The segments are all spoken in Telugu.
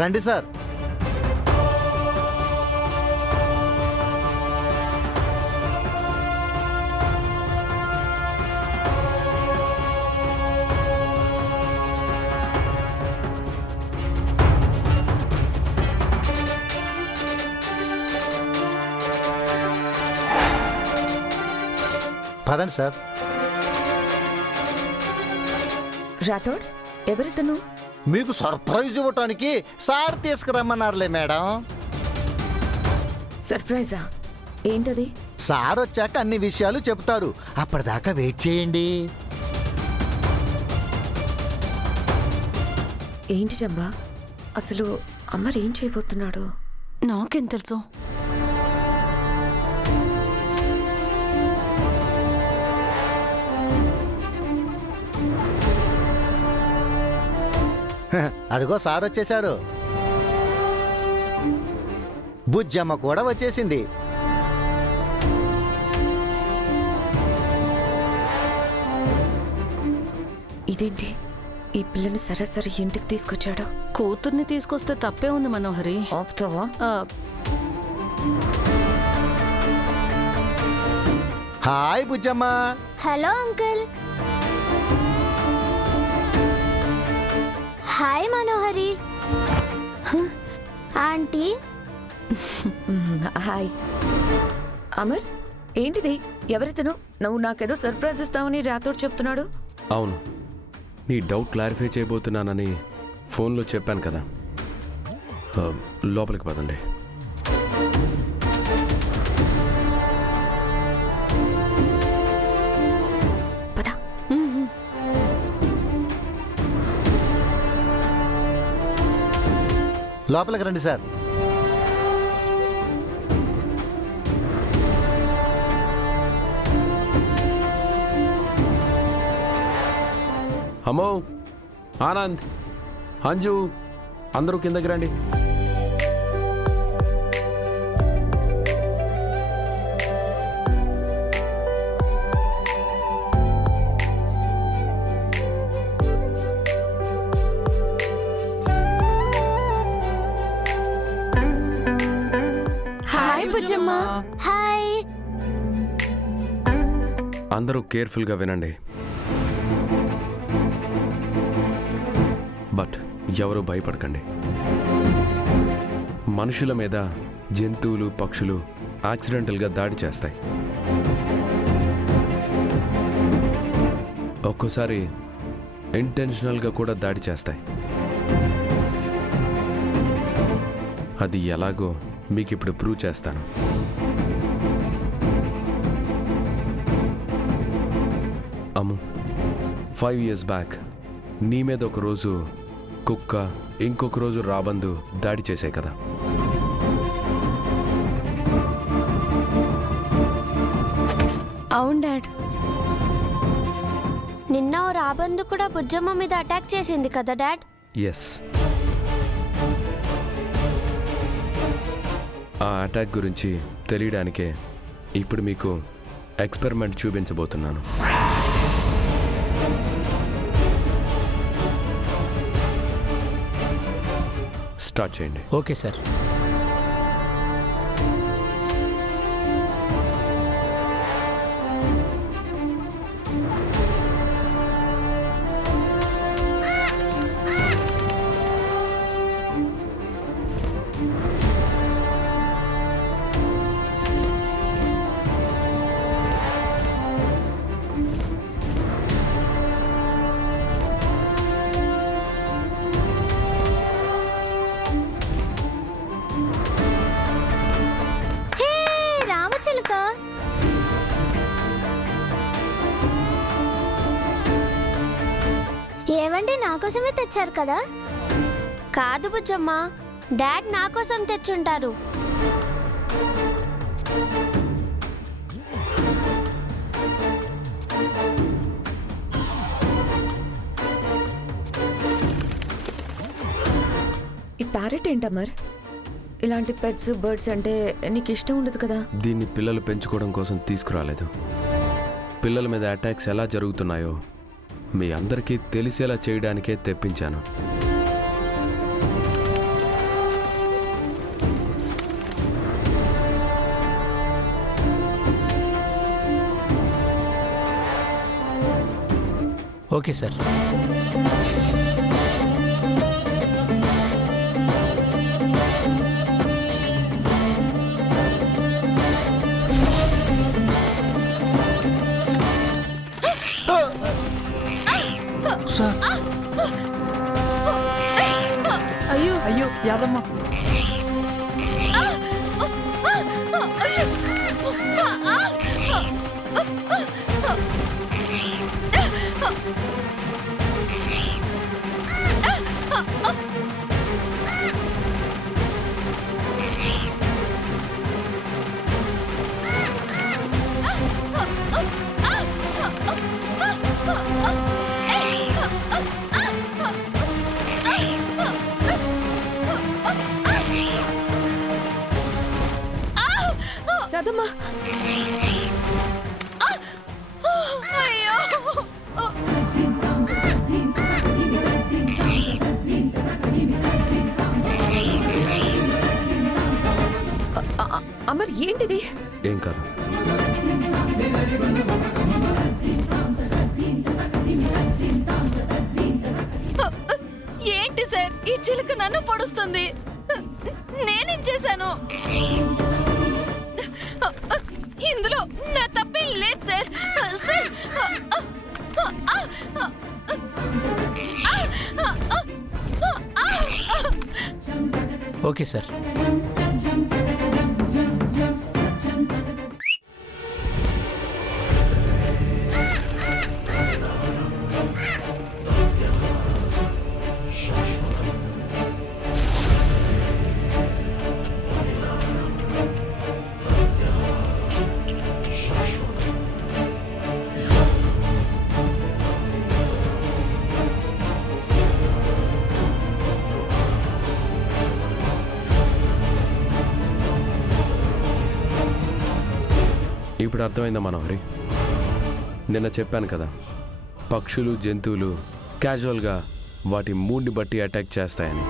రండి సార్. పదండి సార్. రాథోడ్, ఎవరితను? మీకు సర్ప్రైజ్ ఇవ్వటానికి సార్ తీసుకురమ్మన్నారులే మేడం. సర్ప్రైజా? ఏంటది? సార్ వచ్చాక అన్ని విషయాలు చెప్తారు, అప్పటిదాకా వెయిట్ చేయండి. ఏంటి జంబా, అసలు అమ్మర్ ఏం చేయబోతున్నాడు? నాకేం తెలుసు. అదిగో సార్ వచ్చేశారు. బుజ్జమ్మ కూడా వచ్చేసింది. ఇదేంటి, ఈ పిల్లని సరాసరి ఇంటికి తీసుకొచ్చాడు? కూతుర్ని తీసుకొస్తే తప్పే ఉంది మనోహరి. ఆపుతావా? Hi Bujjamma. Hello uncle. Hi Manohari. Aunty. Hi. Amar, ఏంటిది? ఎవరితను? నువ్వు నాకేదో సర్ప్రైజ్ ఇస్తావని రాథోడ్ చెప్తున్నాడు. అవును, నీ డౌట్ క్లారిఫై చేయబోతున్నానని ఫోన్లో చెప్పాను కదా. లోపలికి పదండి. పద. లోపలికి రండి సార్. అమ్మో, ఆనంద్, అంజు, అందరూ కిందకి రండి. హాయ్ బుజ్జమ్మ. హాయ్. అందరూ కేర్ఫుల్గా వినండి. బట్ ఎవరూ భయపడకండి. మనుషుల మీద జంతువులు, పక్షులు యాక్సిడెంటల్గా దాడి చేస్తాయి. ఒక్కోసారి ఇంటెన్షనల్గా కూడా దాడి చేస్తాయి. అది ఎలాగో మీకు ఇప్పుడు ప్రూవ్ చేస్తాను. అమ్ము, 5 years బ్యాక్ నీ మీద ఒకరోజు కుక్క, ఇంకొక రోజు రాబందు దాడి చేశాయి కదా. అవును డాడ్. నిన్న ఓ రాబందు కూడా బుజ్జమ్మ మీద అటాక్ చేసింది కదా డాడ్? ఎస్. ఆ అటాక్ గురించి తెలియడానికే ఇప్పుడు మీకు ఎక్స్పెరిమెంట్ చూపించబోతున్నాను. స్టార్ట్ చేయండి. Okay sir. హే రామచిలుక. ఏవండి, నా కోసమే తెచ్చారు కదా? కాదు బుజ్జమ్మ, డాడ్ నా కోసం తెచ్చుంటారు. ఈ ప్యారెట్ ఏంటమ్మర్? ఇలాంటి పెట్స్, బర్డ్స్ అంటే నీకు ఇష్టం ఉండదు కదా? దీన్ని పిల్లలు పెంచుకోవడం కోసం తీసుకురాలేదు. పిల్లల మీద అటాక్స్ ఎలా జరుగుతున్నాయో మీ అందరికీ తెలిసేలా చేయడానికే తెప్పించాను. Okay sir. సార్ అయ్యో అయ్యో యాదమ్మ, యాదమ్మ, అమర్ ఏంటిది? ఏం కాదు. ఏంటి సార్ ఈ చిలుక నన్ను పొడుస్తుంది? నేనేం చేశాను? ఇందులో నా తప్పేం లేదు సార్. Sir okay sir. ఇప్పుడు అర్థమైందా మనోహరి? నిన్న చెప్పాను కదా, పక్షులు జంతువులు క్యాజువల్గా వాటి మూడ్ని బట్టి అటాక్ చేస్తాయని.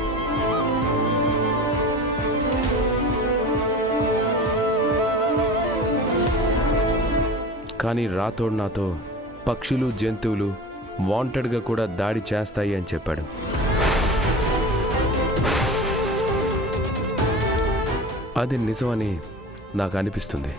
కానీ రాతోడు నాతో పక్షులు జంతువులు వాంటెడ్గా కూడా దాడి చేస్తాయి అని చెప్పాడు. అది నిజమని నాకు అనిపిస్తుంది.